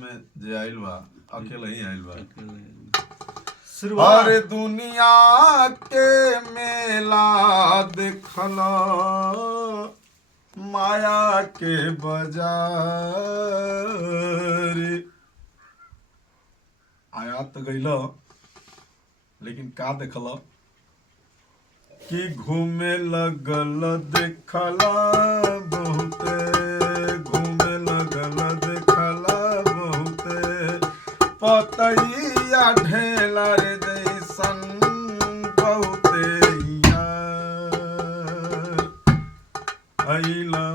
में जे आइल बा अकेले ही आइल बा। अरे दुनिया के मेला देखला माया के बाजार। आया तो गइला लेकिन का देखला कि घूमे लगल देखला बहुते, घूमे लगल देखला बहुते, पतैया ढेला रे जैसन बहुते यार। अइला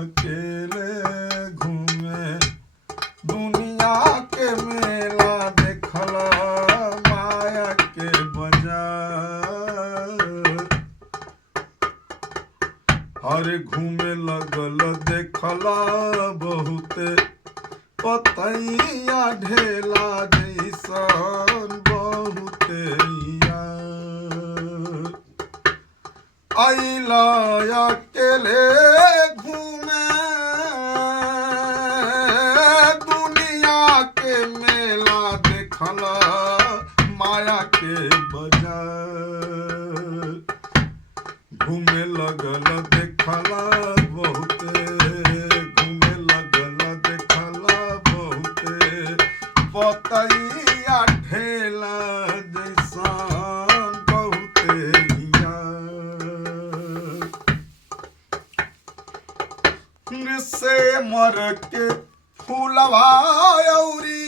अकेले घूमे दुनिया के मेला देखला माया के बाजार। अरे घूमे लगल देखला बहुते, पतैया ढेला जैसन बहुते यार। अइला अकेले घूमे दुनिया के मेला देखला माया के बाजार। घूमे लगल देखला बहुते, घूमे लगल देखला बहुते, पतैया ढेला जैसन बहुते यार। से मर के फूलवा औरी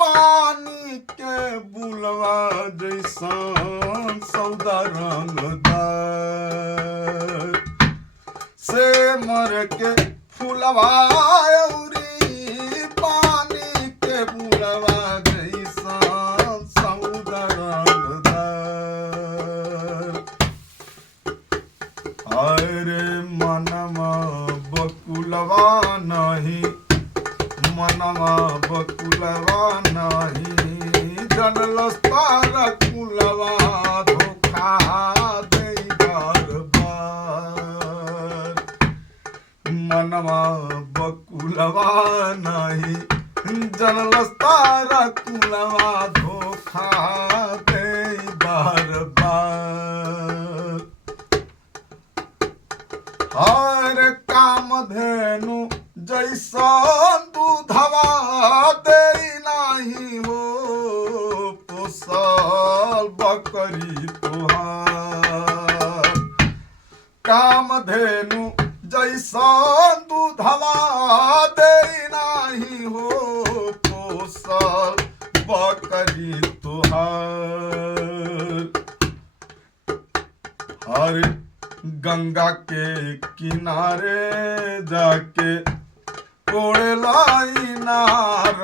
पानी के बुलवा जैसन सौदा रंगदार। से मर के फूलवा औरी पानी के बुलवा जैसन सौदा रंगदार। अरे मनवा बकुलवा नहीं, मनवा बकुलवा नहीं, जनल तार कुलवा धोखा दे बार बार। मनवा बकुलवा नहीं, जनल तार कुलवा धोखा दे बार बार। हर कामधेनु जैसन दूधवा दे नाही हो पोसल बकरी तोहार। कामधेनु जैसन दूधवा दे नाही हो पोसल बकरी तोहार। हर गंगा के किनारे जाके कोड़े लाई नार